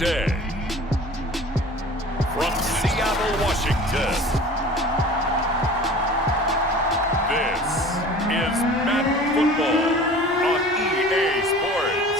day. From Seattle, Washington, this is Madden Football on EA Sports.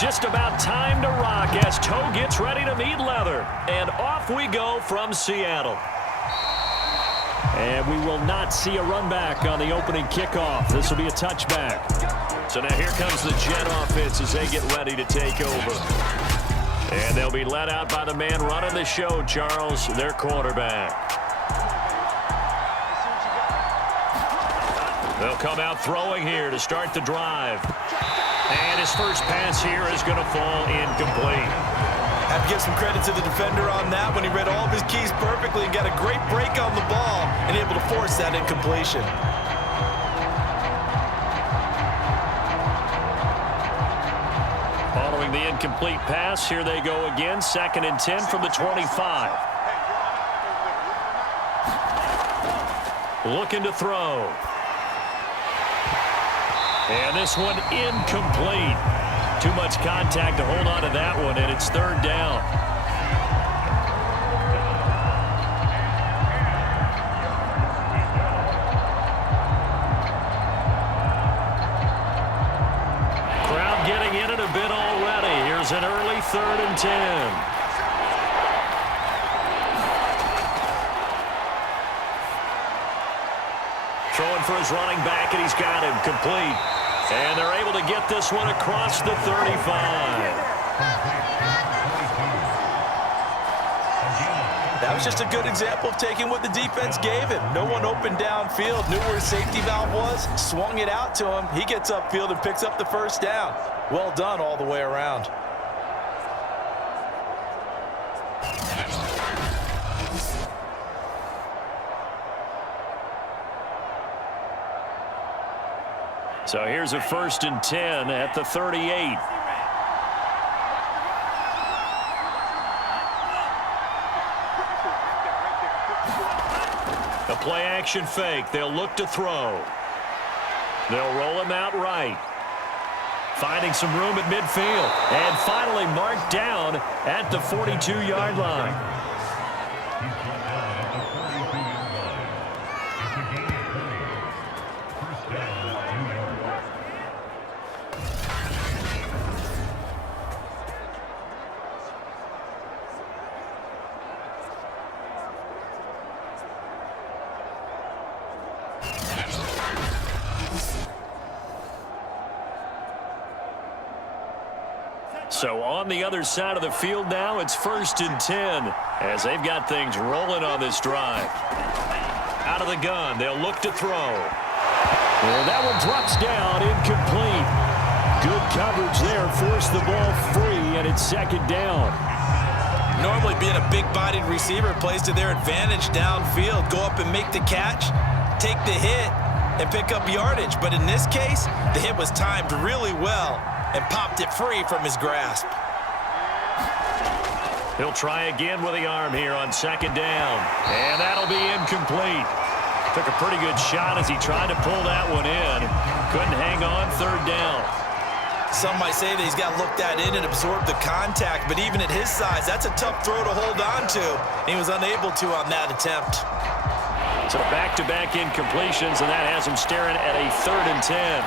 Just about time to rock as toe gets ready to meet leather. And off we go from Seattle. And we will not see a run back on the opening kickoff. This will be a touchback. So now here comes the Jet offense as they get ready to take over. And they'll be led out by the man running the show, Charles, their quarterback. They'll come out throwing here to start the drive. And his first pass here is going to fall incomplete. I have to give some credit to the defender on that when he read all of his keys perfectly and got a great break on the ball and able to force that incompletion. Following the incomplete pass, here they go again. 2nd and 10 from the 25. Looking to throw. And this one incomplete. Too much contact to hold on to that one, and it's 3rd down. Crowd getting in it a bit already. Here's an early 3rd and 10. Throwing for his running back, and he's got him complete. And they're able to get this one across the 35. That was just a good example of taking what the defense gave him. No one open downfield, knew where his safety valve was, swung it out to him. He gets upfield and picks up the 1st down. Well done all the way around. So here's a 1st and 10 at the 38. A play action fake. They'll look to throw. They'll roll him out right. Finding some room at midfield. And finally marked down at the 42-yard line. So on the other side of the field now, it's 1st and 10 as they've got things rolling on this drive. Out of the gun, they'll look to throw. Well, that one drops down, incomplete. Good coverage there, forced the ball free, and it's 2nd down. Normally being a big-bodied receiver plays to their advantage downfield. Go up and make the catch, take the hit, and pick up yardage. But in this case, the hit was timed really well and popped it free from his grasp. He'll try again with the arm here on 2nd down. And that'll be incomplete. Took a pretty good shot as he tried to pull that one in. Couldn't hang on, 3rd down. Some might say that he's got looked at in and absorbed the contact, but even at his size, that's a tough throw to hold on to. He was unable to on that attempt. So back-to-back incompletions, and that has him staring at a 3rd and 10.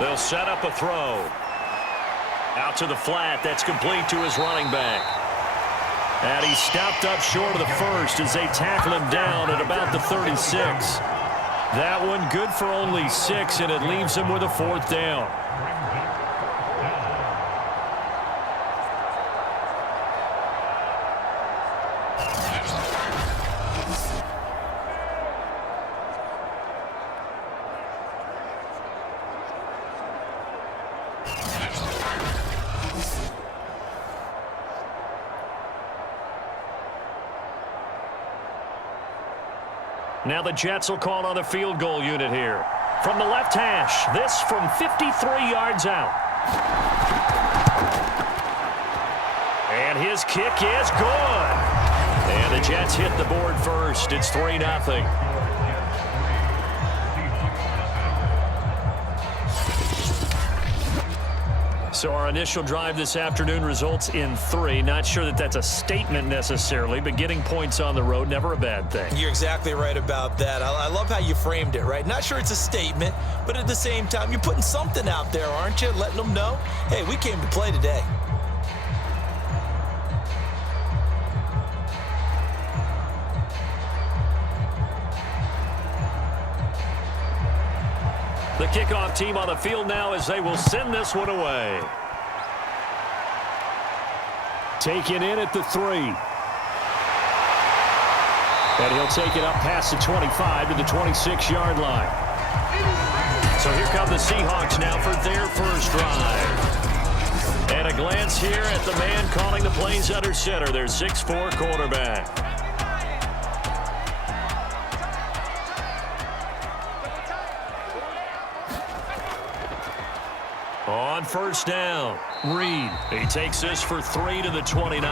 They'll set up a throw. Out to the flat. That's complete to his running back. And he stopped up short of the 1st as they tackle him down at about the 36. That one good for only 6, and it leaves him with a 4th down. Now the Jets will call on the field goal unit here. from the left hash. This from 53 yards out. And his kick is good. And the Jets hit the board first. It's 3-0. So our initial drive this afternoon results in 3. Not sure that that's a statement necessarily, but getting points on the road, never a bad thing. You're exactly right about that. I love how you framed it, right? Not sure it's a statement, but at the same time, you're putting something out there, aren't you? Letting them know, hey, we came to play today. The kickoff team on the field now as they will send this one away. Taken in at the 3. And he'll take it up past the 25 to the 26-yard line. So here come the Seahawks now for their first drive. And a glance here at the man calling the plays under center, their 6'4" quarterback. On first down, Reed. He takes this for 3 to the 29.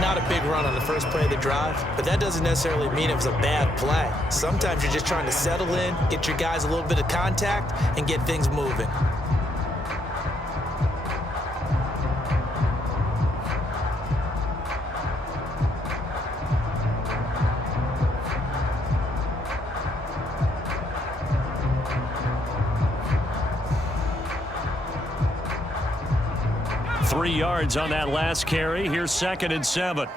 Not a big run on the first play of the drive, but that doesn't necessarily mean it was a bad play. Sometimes you're just trying to settle in, get your guys a little bit of contact, and get things moving. Three yards on that last carry. Here's 2nd and 7.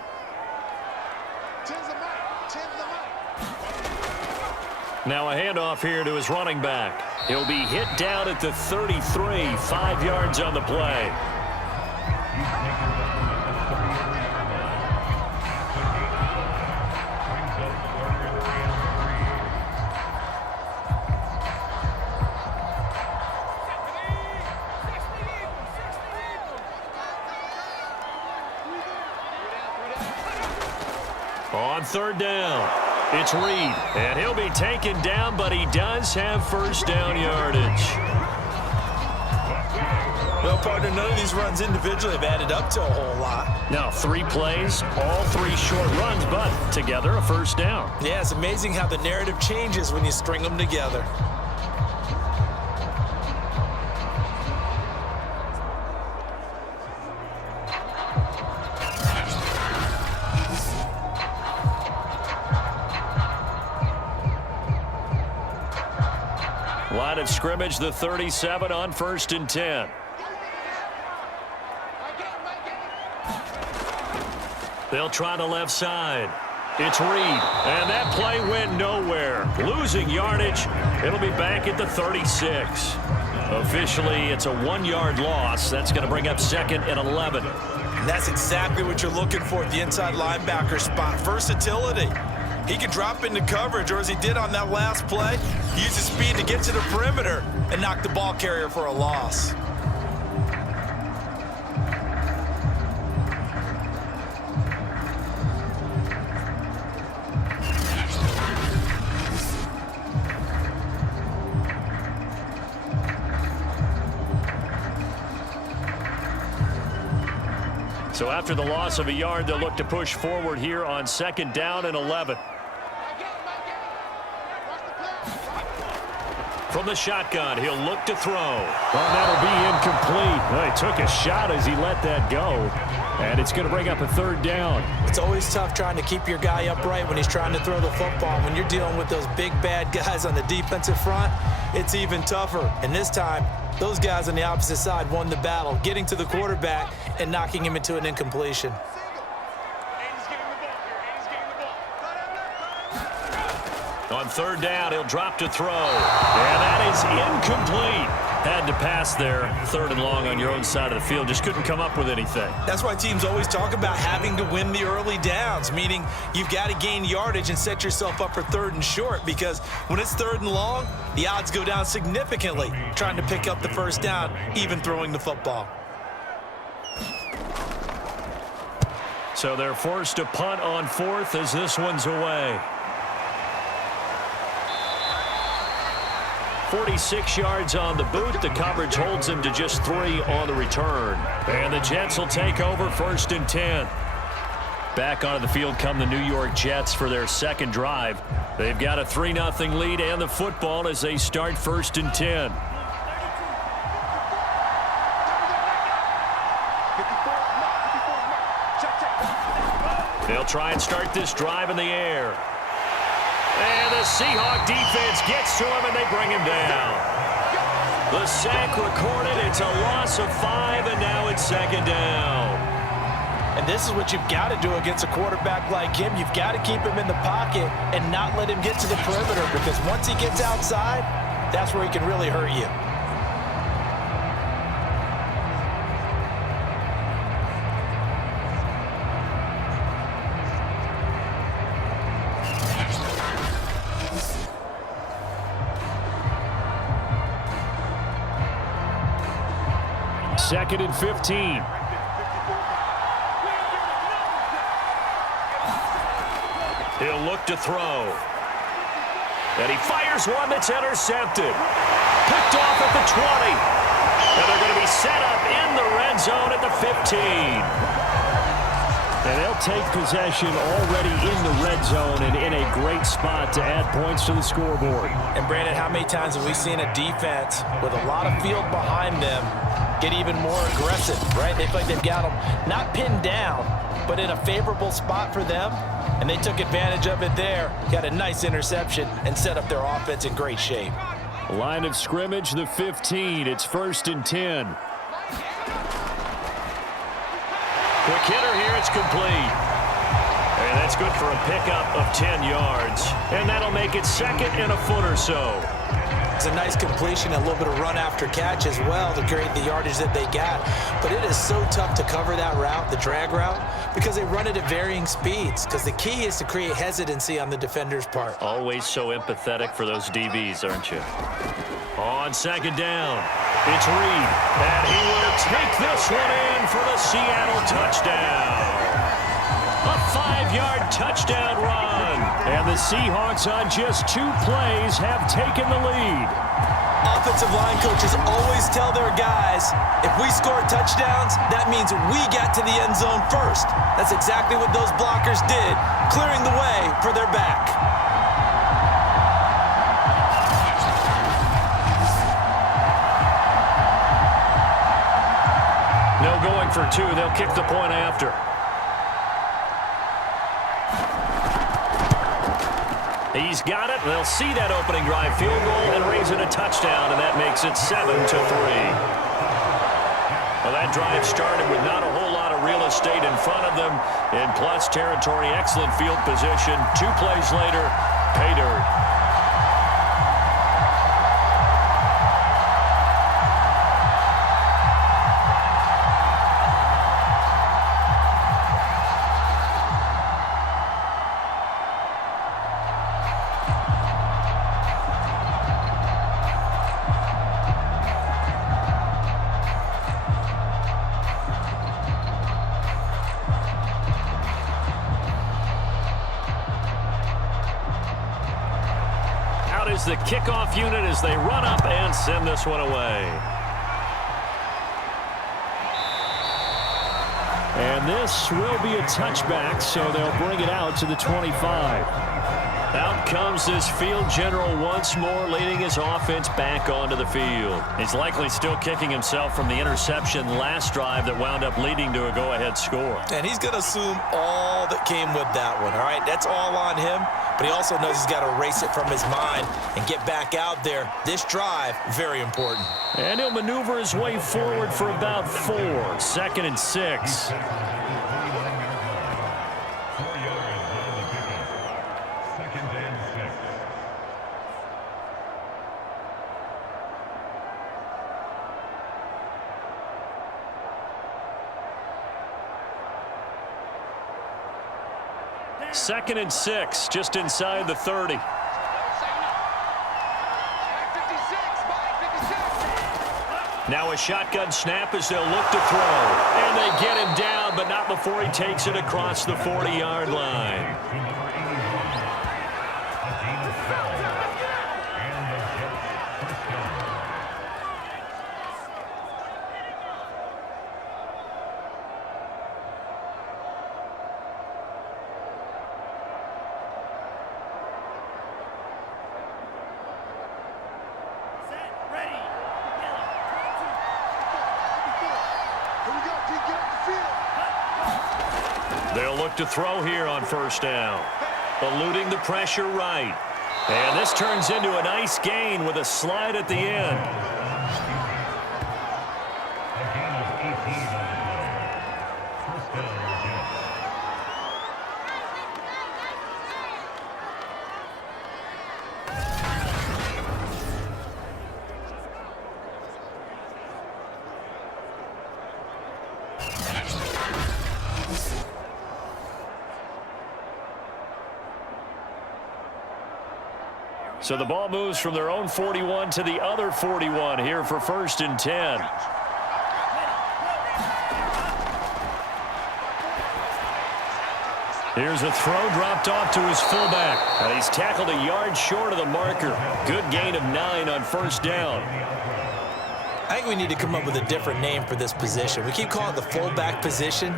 Now a handoff here to his running back. He'll be hit down at the 33, 5 yards on the play. On third down, it's Reed, and he'll be taken down, but he does have first down yardage. Well, partner, none of these runs individually have added up to a whole lot. Now, 3 plays, all 3 short runs, but together a first down. Yeah, it's amazing how the narrative changes when you string them together. Line of scrimmage, the 37 on 1st and 10. They'll try the left side. It's Reed, and that play went nowhere. Losing yardage. It'll be back at the 36. Officially, it's a 1-yard loss. That's going to bring up 2nd and 11. And that's exactly what you're looking for at the inside linebacker spot. Versatility. He can drop into coverage, or as he did on that last play, use his speed to get to the perimeter and knock the ball carrier for a loss. So after the loss of a yard, they'll look to push forward here on 2nd down and 11. From the shotgun, he'll look to throw. Well, that'll be incomplete. Well, he took a shot as he let that go. And it's going to bring up a 3rd down. It's always tough trying to keep your guy upright when he's trying to throw the football. When you're dealing with those big, bad guys on the defensive front, it's even tougher. And this time, those guys on the opposite side won the battle, getting to the quarterback and knocking him into an incompletion. On 3rd down, he'll drop to throw. And that is incomplete. Had to pass there. 3rd and long on your own side of the field. Just couldn't come up with anything. That's why teams always talk about having to win the early downs, meaning you've got to gain yardage and set yourself up for 3rd and short, because when it's 3rd and long, the odds go down significantly trying to pick up the first down, even throwing the football. So they're forced to punt on 4th as this one's away. 46 yards on the boot. The coverage holds him to just 3 on the return. And the Jets will take over 1st and 10. Back onto the field come the New York Jets for their second drive. They've got a 3-0 lead and the football as they start 1st and 10. They'll try and start this drive in the air. And the Seahawks defense gets to him and they bring him down. The sack recorded. It's a loss of 5 and now it's 2nd down. And this is what you've got to do against a quarterback like him. You've got to keep him in the pocket and not let him get to the perimeter, because once he gets outside, that's where he can really hurt you. Second and 15. He'll look to throw. And he fires one that's intercepted. Picked off at the 20. And they're going to be set up in the red zone at the 15. And they'll take possession already in the red zone and in a great spot to add points to the scoreboard. And Brandon, how many times have we seen a defense with a lot of field behind them get even more aggressive, right? They feel like they've got them not pinned down, but in a favorable spot for them. And they took advantage of it there, got a nice interception, and set up their offense in great shape. Line of scrimmage, the 15. It's 1st and 10. Quick hitter here, it's complete. And that's good for a pickup of 10 yards. And that'll make it 2nd and a foot or so. It's a nice completion, a little bit of run after catch as well to create the yardage that they got. But it is so tough to cover that route, the drag route, because they run it at varying speeds. Because the key is to create hesitancy on the defender's part. Always so empathetic for those DBs, aren't you? On 2nd down, it's Reed. And he will take this one in for the Seattle touchdown. A 5-yard touchdown run. And the Seahawks on just 2 plays have taken the lead. Offensive line coaches always tell their guys, if we score touchdowns, that means we got to the end zone first. That's exactly what those blockers did, clearing the way for their back. No going for 2. They'll kick the point after. He's got it. They'll see that opening drive field goal and raise it a touchdown, and that makes it 7-3. Well, that drive started with not a whole lot of real estate in front of them. In plus territory, excellent field position. 2 plays later, pay dirt. Is the kickoff unit as they run up and send this one away. And this will be a touchback, so they'll bring it out to the 25. Out comes this field general once more, leading his offense back onto the field. He's likely still kicking himself from the interception last drive that wound up leading to a go-ahead score. And he's going to assume all that came with that one, all right? That's all on him, but he also knows he's got to erase it from his mind and get back out there. This drive, very important. And he'll maneuver his way forward for about 4. 2nd and 6. Second and 6, just inside the 30. Now a shotgun snap as they'll look to throw. And they get him down, but not before he takes it across the 40-yard line. They'll look to throw here on first down. Eluding the pressure right. And this turns into a nice gain with a slide at the end. So the ball moves from their own 41 to the other 41 here for 1st and 10. Here's a throw dropped off to his fullback. And he's tackled a yard short of the marker. Good gain of 9 on first down. I think we need to come up with a different name for this position. We keep calling it the fullback position.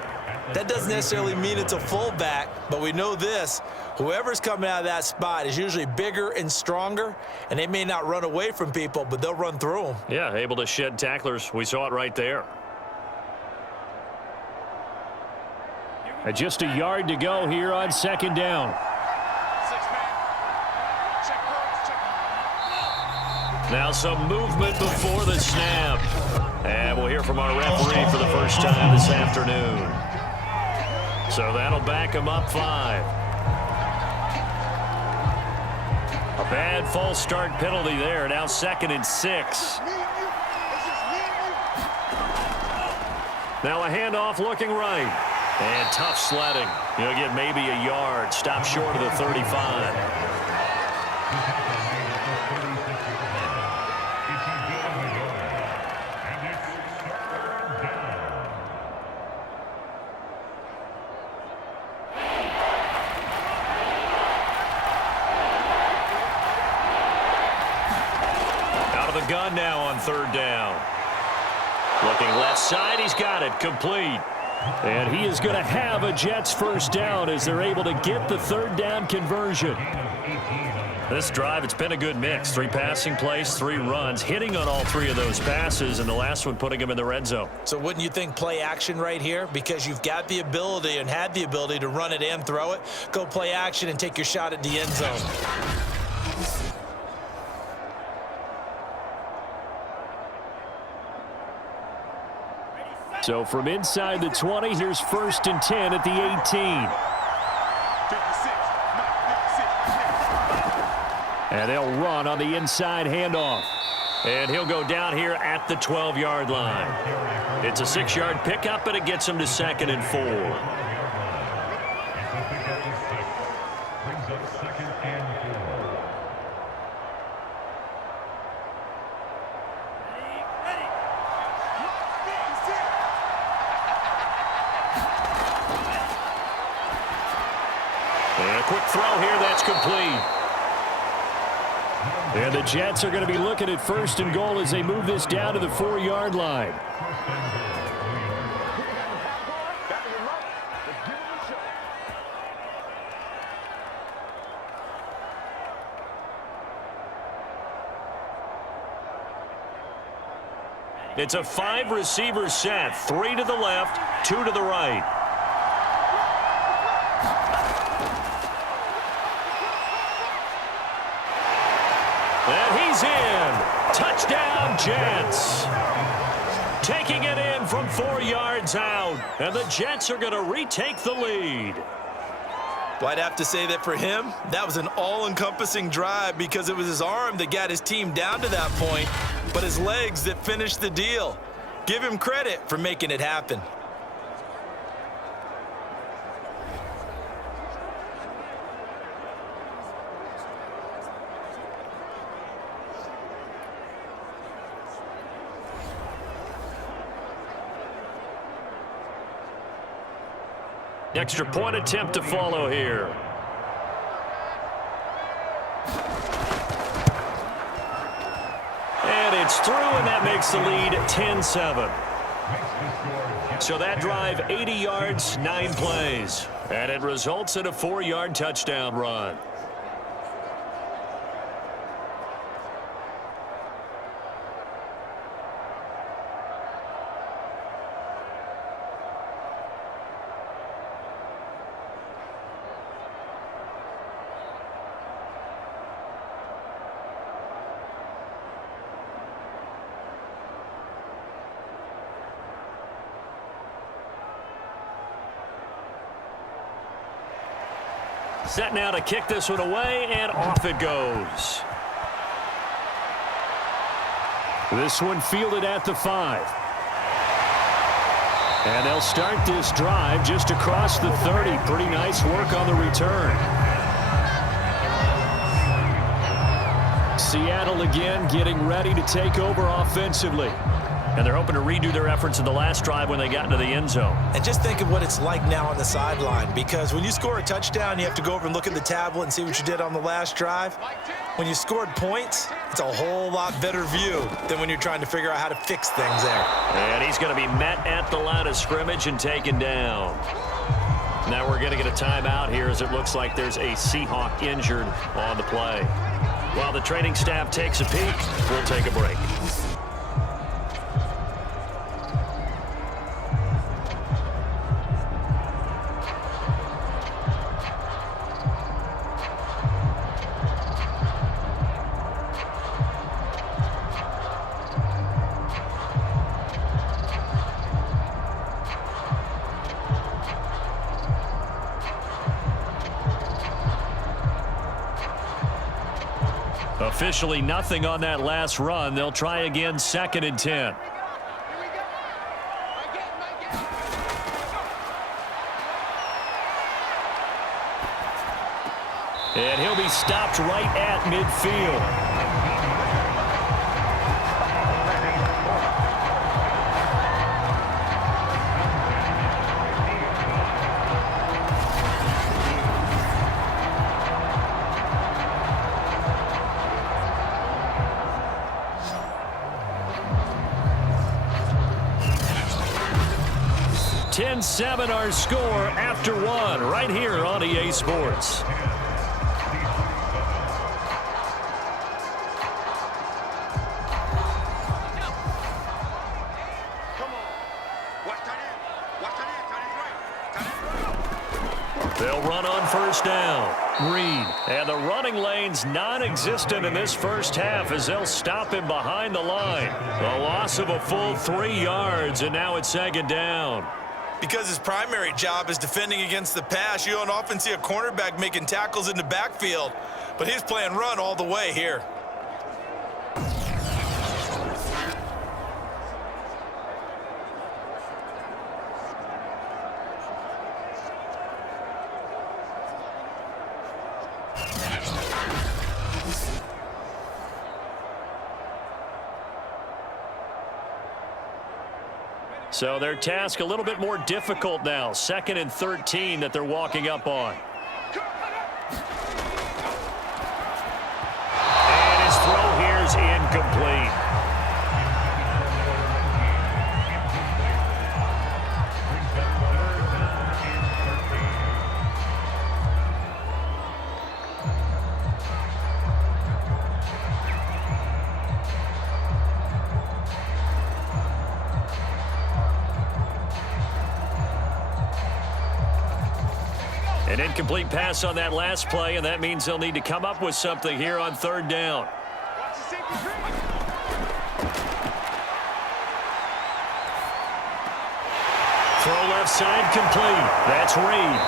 That doesn't necessarily mean it's a fullback, but we know this. Whoever's coming out of that spot is usually bigger and stronger, and they may not run away from people, but they'll run through them. Yeah, able to shed tacklers. We saw it right there. And just a yard to go here on 2nd down. Now some movement before the snap. And we'll hear from our referee for the first time this afternoon. So that'll back him up 5. A bad false start penalty there. Now 2nd and 6. Now a handoff looking right. And tough sledding. You'll get maybe a yard. Stop short of the 35. Gun now on 3rd down. Looking left side, he's got it, complete. And he is going to have a Jets first down as they're able to get the 3rd down conversion. This drive, it's been a good mix. 3 passing plays, 3 runs, hitting on all 3 of those passes, and the last one putting him in the red zone. So wouldn't you think play action right here? Because you've got the ability and had the ability to run it and throw it. Go play action and take your shot at the end zone. So from inside the 20, here's 1st and 10 at the 18. And they'll run on the inside handoff. And he'll go down here at the 12-yard line. It's a 6-yard pickup, and it gets him to 2nd and 4. And a quick throw here, that's complete. And the Jets are going to be looking at 1st and goal as they move this down to the 4-yard line. It's a 5-receiver set, 3 to the left, 2 to the right. And he's in. Touchdown, Jets. Taking it in from 4 yards out. And the Jets are going to retake the lead. Well, I'd have to say that for him, that was an all-encompassing drive because it was his arm that got his team down to that point, but his legs that finished the deal. Give him credit for making it happen. Extra point attempt to follow here. And it's through, and that makes the lead 10-7. So that drive, 80 yards, 9 plays. And it results in a 4-yard touchdown run. Set now to kick this one away, and off it goes. This one fielded at the 5. And they'll start this drive just across the 30. Pretty nice work on the return. Seattle again getting ready to take over offensively. And they're hoping to redo their efforts in the last drive when they got into the end zone. And just think of what it's like now on the sideline, because when you score a touchdown, you have to go over and look at the tablet and see what you did on the last drive. When you scored points, it's a whole lot better view than when you're trying to figure out how to fix things there. And he's going to be met at the line of scrimmage and taken down. Now we're going to get a timeout here as it looks like there's a Seahawk injured on the play. While the training staff takes a peek, we'll take a break. Officially nothing on that last run. They'll try again, 2nd and 10. And he'll be stopped right at midfield. Seven our score after 1 right here on EA Sports. They'll run on 1st down. Reed. And the running lane's non-existent in this first half as they'll stop him behind the line. A loss of a full 3 yards, and now it's 2nd down. Because his primary job is defending against the pass, you don't often see a cornerback making tackles in the backfield. But he's playing run all the way here. So their task a little bit more difficult now. 2nd and 13 that they're walking up on. And his throw here is incomplete. An incomplete pass on that last play, and that means they'll need to come up with something here on 3rd down. Throw left side complete. That's Reed.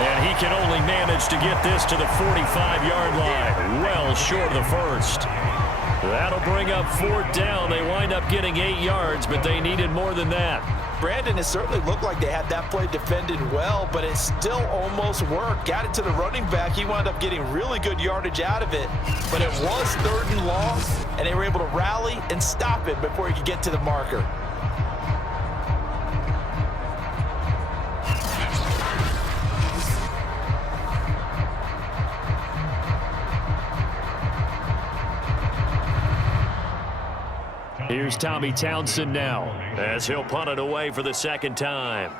And he can only manage to get this to the 45-yard line. Well short of the first. That'll bring up 4th down. They wind up getting 8 yards, but they needed more than that. Brandon, it certainly looked like they had that play defended well, but it still almost worked. Got it to the running back. He wound up getting really good yardage out of it, but it was 3rd and long, and they were able to rally and stop it before he could get to the marker. Here's Tommy Townsend now as he'll punt it away for the 2nd time.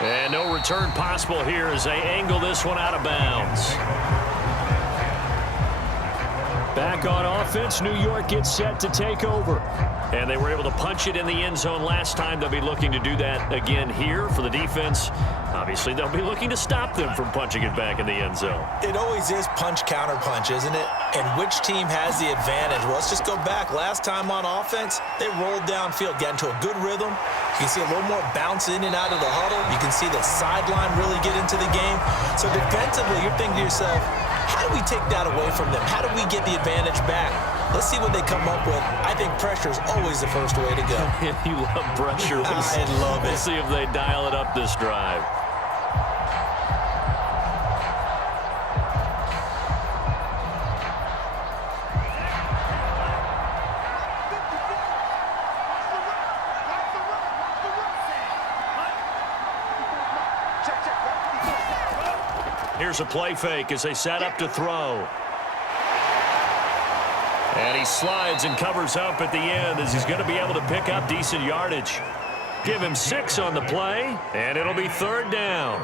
And no return possible here as they angle this one out of bounds. Back on offense, New York gets set to take over. And they were able to punch it in the end zone last time. They'll be looking to do that again here for the defense. Obviously, they'll be looking to stop them from punching it back in the end zone. It always is punch-counter-punch, isn't it? And which team has the advantage? Well, let's just go back. Last time on offense, they rolled downfield, got into a good rhythm. You can see a little more bounce in and out of the huddle. You can see the sideline really get into the game. So defensively, you're thinking to yourself, how do we take that away from them? How do we get the advantage back? Let's see what they come up with. I think pressure is always the first way to go. You love pressure. I love it. We'll see if they dial it up this drive. Here's a play fake as they set up to throw. And he slides and covers up at the end as he's going to be able to pick up decent yardage. Give him 6 on the play, and it'll be 3rd down.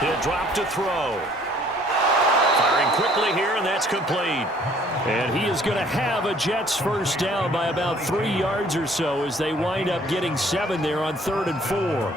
He'll drop to throw. Firing quickly here, and that's complete. And he is going to have a Jets first down by about 3 yards or so as they wind up getting 7 there on 3rd and 4.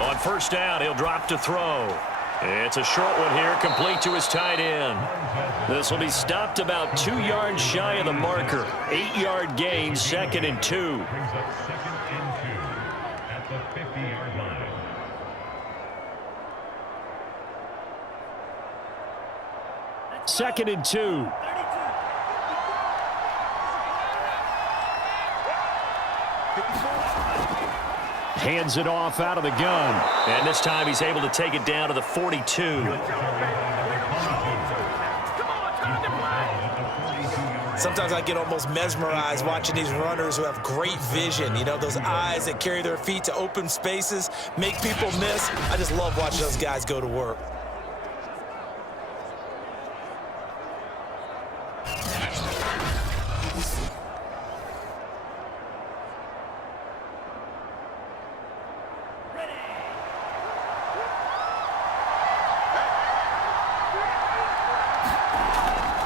On first down, he'll drop to throw. It's a short one here, complete to his tight end. This will be stopped about 2 yards shy of the marker. 8-yard gain, 2nd and 2. 2nd and 2. Hands it off out of the gun. And this time he's able to take it down to the 42. Sometimes I get almost mesmerized watching these runners who have great vision. You know, those eyes that carry their feet to open spaces, make people miss. I just love watching those guys go to work.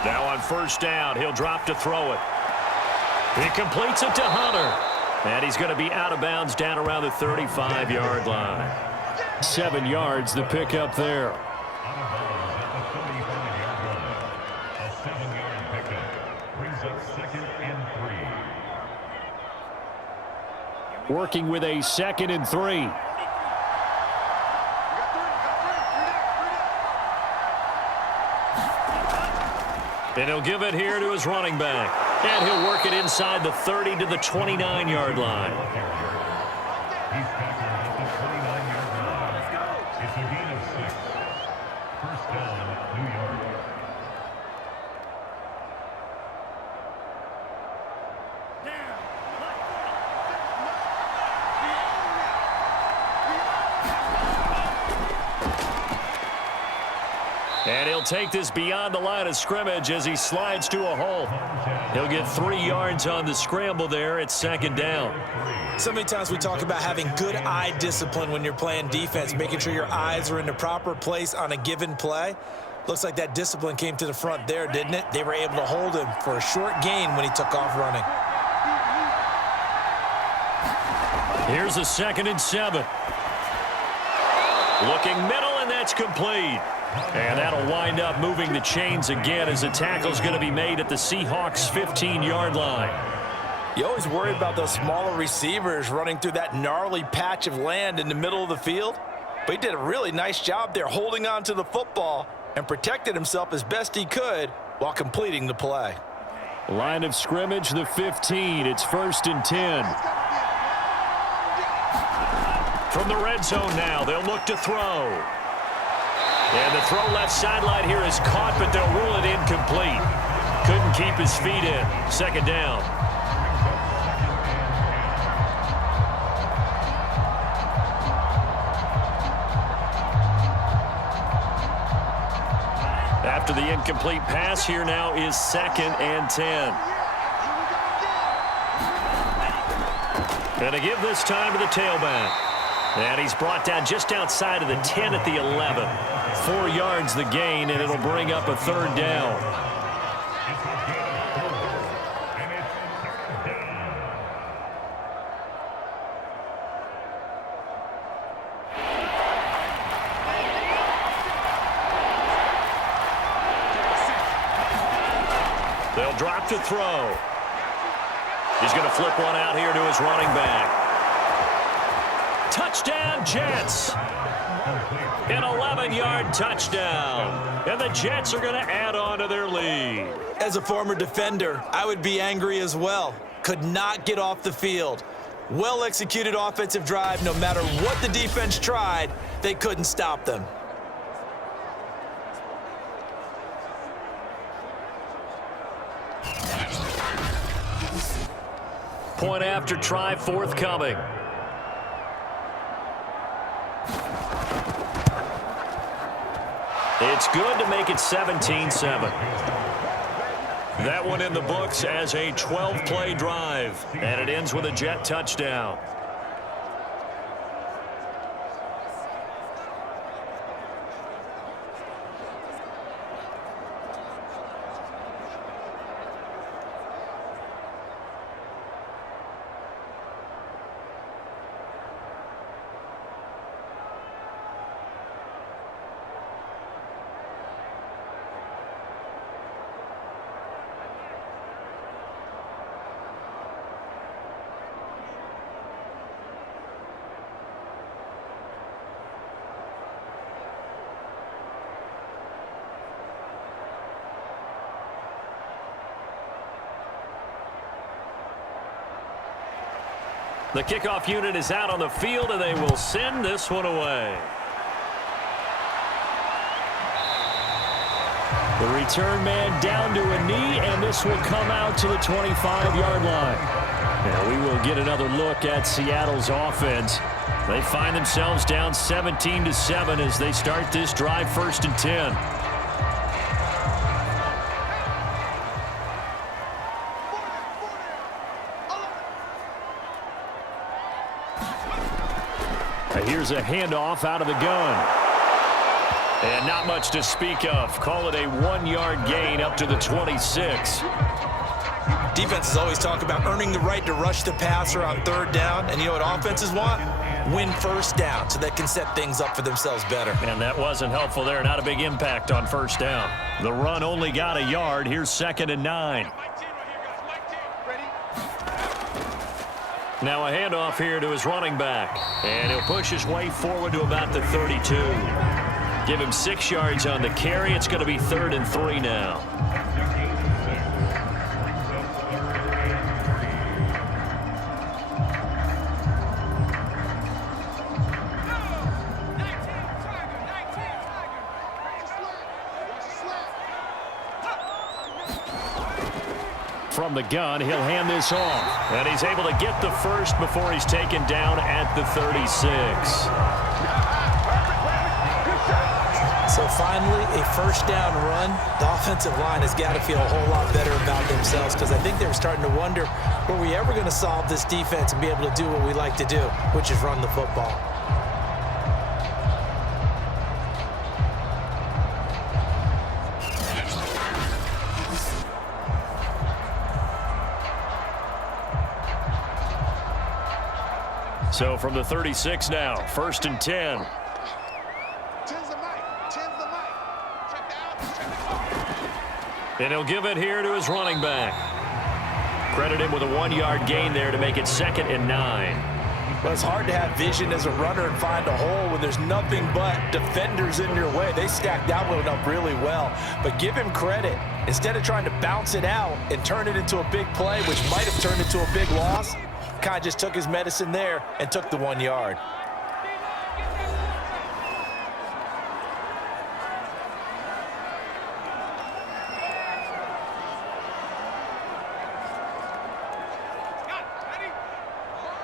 Now on first down, he'll drop to throw it. He completes it to Hunter. And he's going to be out of bounds down around the 35-yard line. 7 yards, the pickup there. Working with a 2nd and 3. And he'll give it here to his running back. And he'll work it inside the 30 to the 29-yard line. He's tackled at the 29-yard line. It's a gain of 6. First down, New York. And he'll take this beyond the line of scrimmage as he slides to a hole. He'll get 3 yards on the scramble there. It's 2nd down. So many times we talk about having good eye discipline when you're playing defense, making sure your eyes are in the proper place on a given play. Looks like that discipline came to the front there, didn't it? They were able to hold him for a short gain when he took off running. Here's a 2nd and 7. Looking middle, and that's complete. And that'll wind up moving the chains again as the tackle's going to be made at the Seahawks' 15-yard line. You always worry about those smaller receivers running through that gnarly patch of land in the middle of the field. But he did a really nice job there holding on to the football and protected himself as best he could while completing the play. Line of scrimmage, the 15. It's 1st and 10. From the red zone now, they'll look to throw. And the throw left sideline here is caught, but they'll rule it incomplete. Couldn't keep his feet in. 2nd down. After the incomplete pass, here now is 2nd and 10. Going to give this time to the tailback. And he's brought down just outside of the 10 at the 11. 4 yards the gain, and it'll bring up a 3rd down. They'll drop to throw. He's going to flip one out here to his running back. Touchdown, Jets. An 11-yard touchdown. And the Jets are going to add on to their lead. As a former defender, I would be angry as well. Could not get off the field. Well-executed offensive drive. No matter what the defense tried, they couldn't stop them. Point after try forthcoming. It's good to make it 17-7. That one in the books as a 12-play drive. And it ends with a Jet touchdown. The kickoff unit is out on the field, and they will send this one away. The return man down to a knee, and this will come out to the 25-yard line. And we will get another look at Seattle's offense. They find themselves down 17-7 as they start this drive 1st and 10. Here's a handoff out of the gun. And not much to speak of. Call it a 1-yard gain up to the 26. Defenses always talk about earning the right to rush the passer on 3rd down. And you know what offenses want? Win 1st down so they can set things up for themselves better. And that wasn't helpful there. Not a big impact on 1st down. The run only got a yard. Here's 2nd and 9. Now a handoff here to his running back. And he'll push his way forward to about the 32. Give him 6 yards on the carry. It's going to be 3rd and 3 now. From the gun, he'll hand this off. And he's able to get the first before he's taken down at the 36. So finally, a 1st down run. The offensive line has got to feel a whole lot better about themselves because I think they were starting to wonder, were we ever going to solve this defense and be able to do what we like to do, which is run the football. So from the 36 now, 1st and 10. 10's the mic. 10's the mic. And he'll give it here to his running back. Credit him with a 1-yard gain there to make it 2nd and 9. Well, it's hard to have vision as a runner and find a hole when there's nothing but defenders in your way. They stacked that one up really well. But give him credit. Instead of trying to bounce it out and turn it into a big play, which might have turned into a big loss, kind of just took his medicine there and took the 1 yard.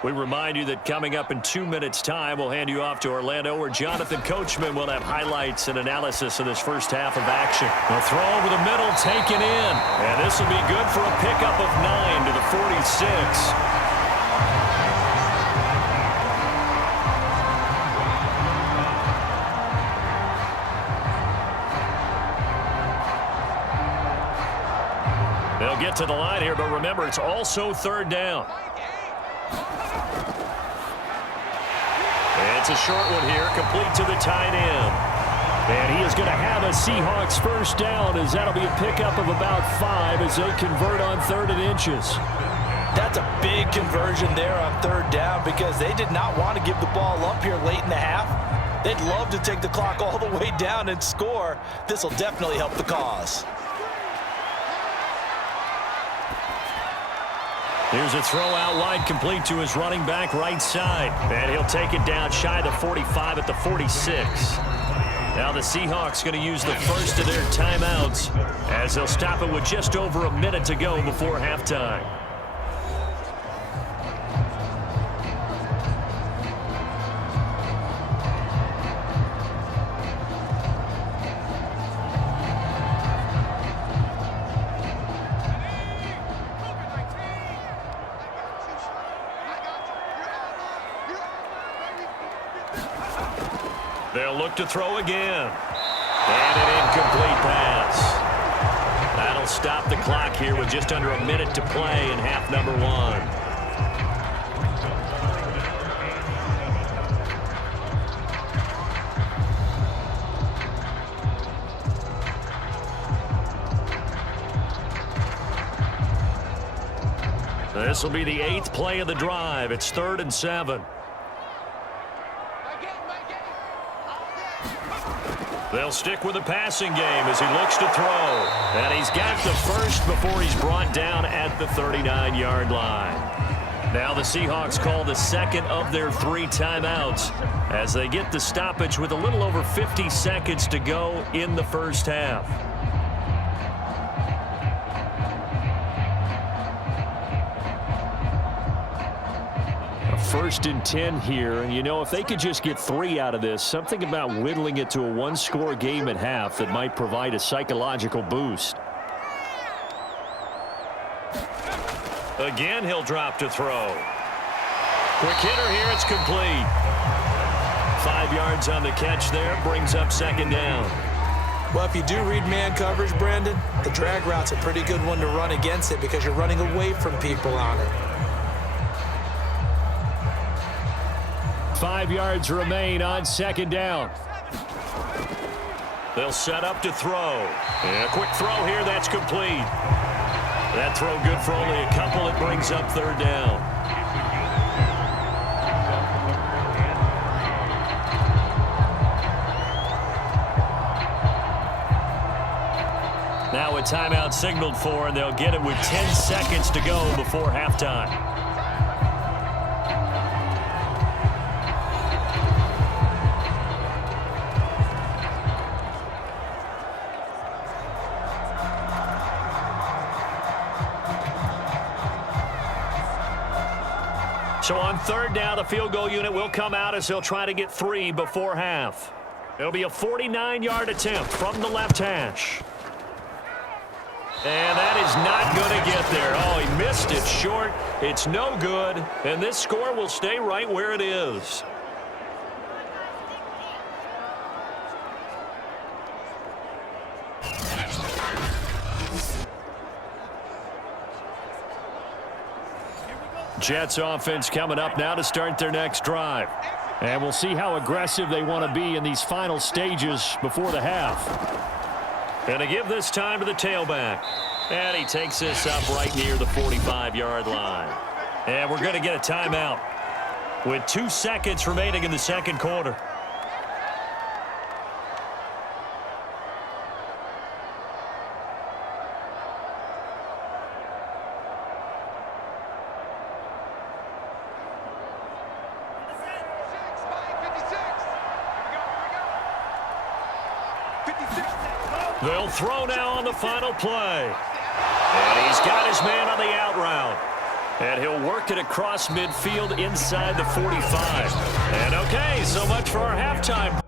We remind you that coming up in 2 minutes' time, we'll hand you off to Orlando, where Jonathan Coachman will have highlights and analysis of this first half of action. A throw over the middle, taken in. And this will be good for a pickup of 9 to the 46. They'll get to the line here, but remember, it's also 3rd down. It's a short one here, complete to the tight end. And he is going to have a Seahawks first down, as that'll be a pickup of about 5 as they convert on 3rd and inches. That's a big conversion there on 3rd down because they did not want to give the ball up here late in the half. They'd love to take the clock all the way down and score. This will definitely help the cause. Here's a throw out wide, complete to his running back right side. And he'll take it down shy of the 45 at the 46. Now the Seahawks going to use the first of their timeouts as they'll stop it with just over a minute to go before halftime. They'll look to throw again. And an incomplete pass. That'll stop the clock here with just under a minute to play in half number 1. This will be the 8th play of the drive. It's 3rd and 7. They'll stick with the passing game as he looks to throw. And he's got the first before he's brought down at the 39-yard line. Now the Seahawks call the 2nd of their 3 timeouts as they get the stoppage with a little over 50 seconds to go in the first half. First and 10 here, and you know, if they could just get 3 out of this, something about whittling it to a 1-score game at half that might provide a psychological boost. Again, he'll drop to throw. Quick hitter here, it's complete. 5 yards on the catch there, brings up 2nd down. Well, if you do read man coverage, Brandon, the drag route's a pretty good one to run against it because you're running away from people on it. 5 yards remain on 2nd down. They'll set up to throw. And a quick throw here, that's complete. That throw good for only a couple. It brings up 3rd down. Now a timeout signaled for, and they'll get it with 10 seconds to go before halftime. So on 3rd down, the field goal unit will come out as they'll try to get 3 before half. It'll be a 49-yard attempt from the left hash. And that is not going to get there. Oh, he missed it short. It's no good. And this score will stay right where it is. Jets offense coming up now to start their next drive. And we'll see how aggressive they want to be in these final stages before the half. And to give this time to the tailback. And he takes this up right near the 45-yard line. And we're going to get a timeout with 2 seconds remaining in the second quarter. They'll throw now on the final play. And he's got his man on the out route. And he'll work it across midfield inside the 45. And okay, so much for our halftime.